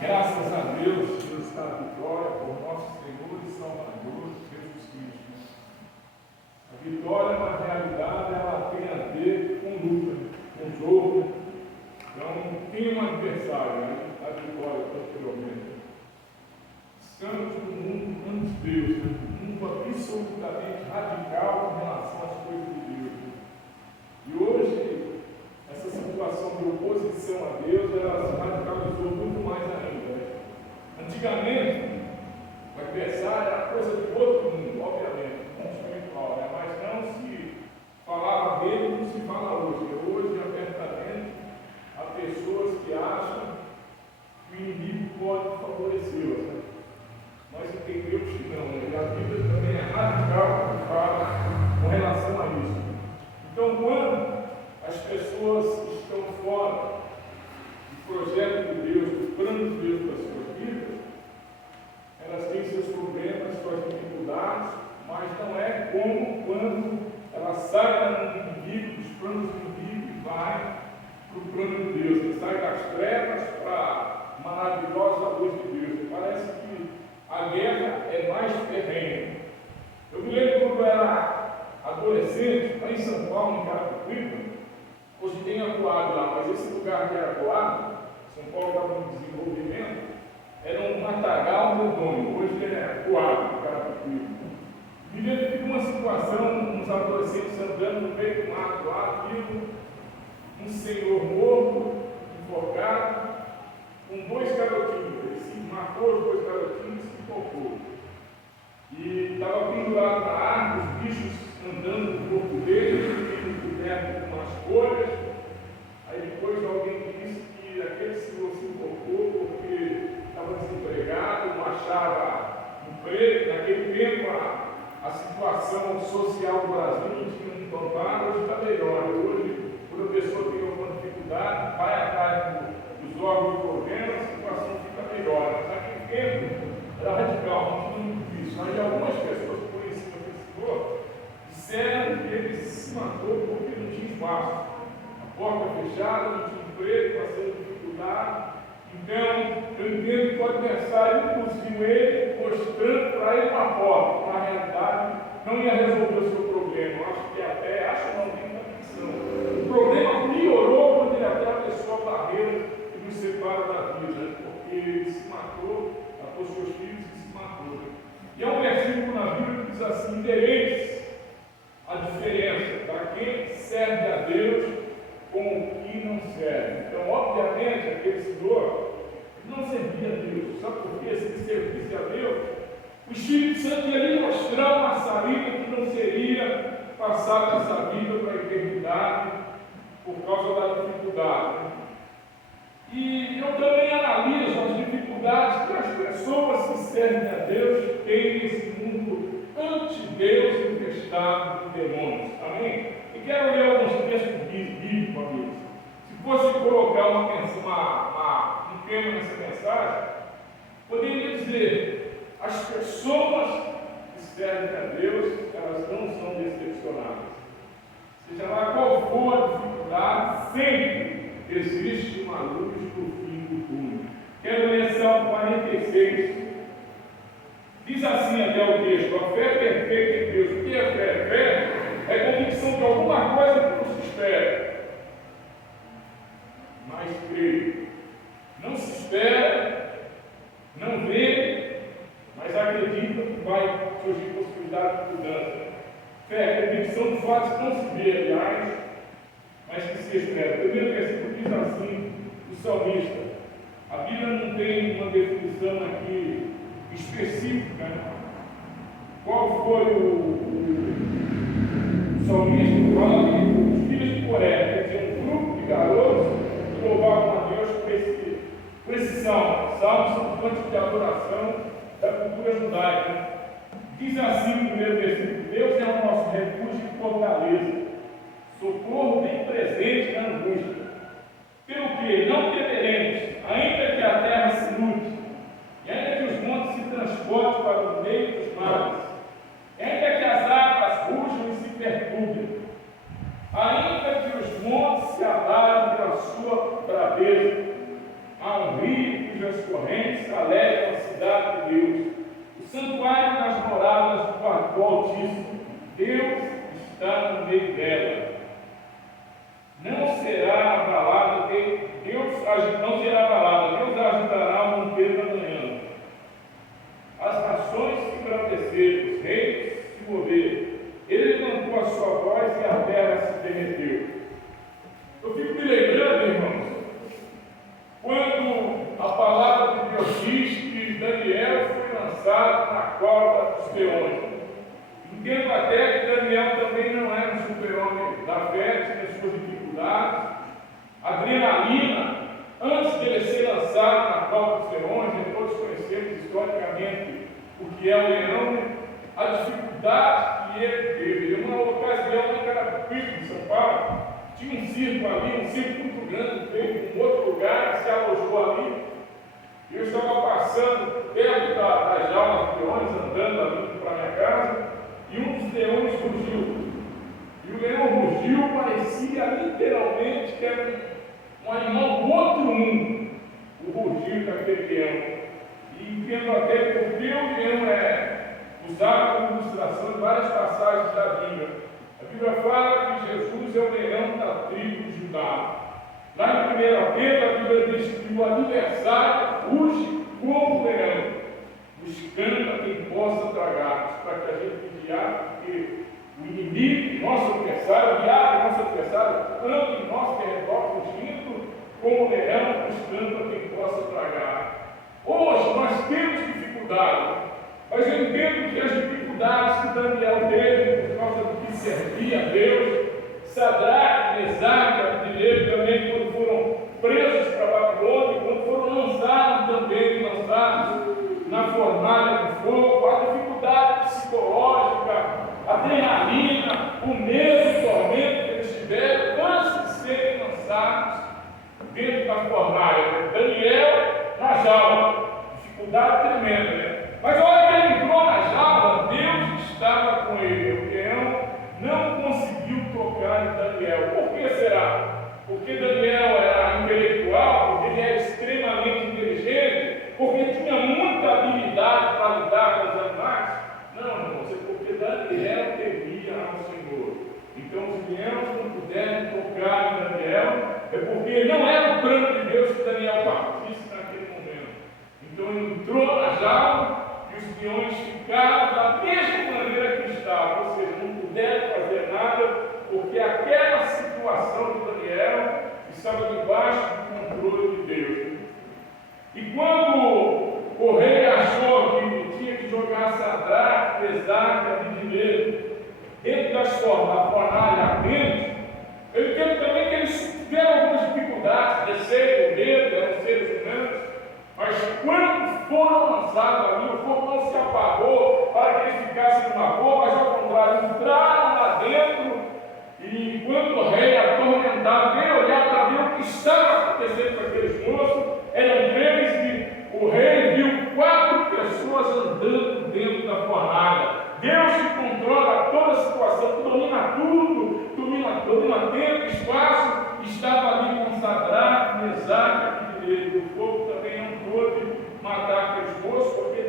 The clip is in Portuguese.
Graças a Deus, Deus está na vitória por nosso Senhor e Salvador Jesus Cristo. A vitória, na realidade, ela tem a ver com luta, com jogo. Então, tem um adversário, né? A vitória, posteriormente. Estamos num mundo anti-Deus, um mundo absolutamente radical em relação às coisas de Deus. E hoje, essa situação de oposição a Deus, ela se radicalizou muito mais ainda. Antigamente, o adversário era coisa de outro mundo, obviamente, mundo espiritual, né? Mas não se falava dele como se fala hoje. Hoje, abertamente, há pessoas que acham que o inimigo pode favorecê-las, né? Nós entendemos que não, né? E a Bíblia também é radical que fala com relação a isso. Então, quando as pessoas estão fora do projeto de Deus, do plano de Deus para as suas vidas, elas têm seus problemas, suas dificuldades, mas não é como quando ela sai do inimigo, dos planos do inimigo e vai para o plano de Deus. Ela sai das trevas para a maravilhosa luz de Deus. Parece que a guerra é mais terrena. Eu me lembro quando eu era adolescente, lá em São Paulo, em Carapicuíba. Hoje tem Aguado lá, mas esse lugar que era Aguado, São Paulo estava em desenvolvimento, era um matagal medonho. Hoje é Aguado, em Carapicuíba. Me lembro de uma situação, uns adolescentes andando no meio do mato lá, vindo um senhor morto, enforcado, com dois garotinhos. Ele se matou os dois garotinhos e se enforcou. E estava pendurado na árvore, os bichos andando no corpo dele, coberto com umas folhas. Aí depois alguém disse que aquele senhor se enforcou porque estava desempregado, não achava emprego. Naquele tempo a situação social do Brasil não tinha muito claro, hoje está melhor. Hoje, quando a pessoa tem alguma dificuldade, vai atrás dos órgãos do governo, a situação fica melhor. Mas naquele tempo era radical, não tinha muito difícil. Mas algumas pessoas que conheciam aquele senhor disseram que ele se matou porque não tinha espaço. A porta fechada, não tinha emprego, passando dificuldade. Então, eu entendo que o adversário induziu ele, mostrando para ele uma porta, que na realidade não ia resolver o seu problema. Eu acho que até, não tem convicção. O problema piorou quando ele atravessou a barreira que nos separa da vida, porque ele se matou, matou seus filhos e se matou. E é um versículo na Bíblia que diz assim: vereis a diferença para quem serve a Deus com o que não serve. Então, obviamente, aquele senhor não servia a Deus. Sabe por quê? Se ele servisse a Deus, o Espírito Santo ia lhe mostrar uma saída que não seria passar essa vida para a eternidade por causa da dificuldade. E eu também analiso as dificuldades que as pessoas que servem a Deus têm nesse mundo anti-Deus infestado de demônios. Amém? E quero ler alguns textos bíblicos, amigos. Se fosse colocar um tema nessa mensagem, poderia dizer: as pessoas que servem a Deus, elas não são decepcionadas. Seja lá qual for a dificuldade, sempre existe uma luz no fim do túnel. Quero ler Salmo 46. Diz assim até o texto: a fé perfeita em Deus. O que é fé? Fé é a convicção de alguma coisa que não se espera, mas creio. Não se espera, não vê, mas acredita que vai surgir possibilidade de mudança. Fé é a convicção de fatos que não se vê, aliás, mas que se espera. O primeiro versículo diz assim, o salmista. A Bíblia não tem uma definição aqui específica, né? Qual foi o salmista? Fala que os filhos de Coré, quer dizer, um grupo de garotos que louvavam a Deus por esse salmo. Salmos são fontes de adoração da cultura judaica. Diz assim o primeiro versículo: Deus é o nosso refúgio e fortaleza, socorro bem presente na angústia. Pelo que não temeremos, ainda que a terra se mude, e ainda que os montes se transportem para o meio dos mares, ainda que as águas rujam e se perturbem, ainda que os montes se abalem pela sua braveza, há um rio que inimigos e as correntes alegram a cidade de Deus, o santuário das moradas do Altíssimo. Deus está no meio dela. Não será abalada, Deus ajudará o monteiro da manhã. As nações se embrandeceram, os reis se moveram. Ele levantou a sua voz e a terra se derreteu. Eu fico me lembrando, irmãos, quando a palavra de Deus diz que Daniel foi lançado na cova dos leões. Entendo até que Daniel também não era um super-homem da fé, tinha suas dificuldades, adrenalina, antes de ele ser lançado na cova dos leões. Todos conhecemos historicamente o que é o leão, a dificuldade que ele teve. Em uma ocasião, na Carapicuíba, em São Paulo, tinha um circo ali, um circo muito grande, feito em outro lugar, que se alojou ali. Eu estava passando perto das jaulas de leões, andando ali para minha casa, e um dos leões rugiu. E o leão rugiu, parecia literalmente que era um animal do outro mundo, o rugir daquele leão. E entendo até porque o leão é usado como ilustração em várias passagens da Bíblia. A Bíblia fala que Jesus é o leão da tribo de Judá. Lá em 1 Pedro, a Bíblia diz que o adversário ruge como leão, buscando a quem possa tragar, para que a gente vigiar, porque o inimigo, nosso adversário, o diabo, nosso adversário, anda em nosso redor, fugindo como leão, buscando a quem possa tragar. Hoje nós temos dificuldade, mas eu entendo que as dificuldades que Daniel teve por causa do que servia a Deus, Sadraque, Mesaque, Abednego também, quando foram presos para a Babilônia, quando foram lançados na fornalha do fogo, a dificuldade psicológica, a adrenalina, o medo e o tormento que eles tiveram antes de serem lançados dentro da fornalha. Daniel na jaula, dificuldade tremenda, né? Mas olha que ele entrou na jaula, Deus estava com ele. O leão não conseguiu tocar em Daniel. Por que será? Porque Daniel era intelectual, porque ele era extremamente inteligente, porque tinha muita habilidade para lidar com os animais? Não, irmãos, é porque Daniel temia ao Senhor. Então os leões não puderam tocar em Daniel, é porque não era o plano de Deus que Daniel partisse naquele momento. Então ele entrou na jaula e os leões ficaram da mesma maneira que estavam, ou seja, não puderam fazer nada, porque aquela situação de Daniel estava debaixo do controle de Deus. E quando o rei achou que tinha que jogar Sadraque, Mesaque e Abednego dentro da fornalha ardente, eu entendo também que eles tiveram algumas dificuldades, receio, medo, eram seres humanos, mas quando foram lançados ali, o fogo não se apagou para que eles ficassem numa boa, mas ao contrário, entraram lá dentro. E quando o rei, atormentado, veio olhar para ver o que estava acontecendo com aqueles moços, eram três, e o rei viu 4 pessoas andando dentro da fornalha. Deus que controla toda a situação, que domina tudo, domina tempo, espaço, estava ali com Sadraque, Mesaque e Abednego. O fogo também não pôde matar aqueles moços, porque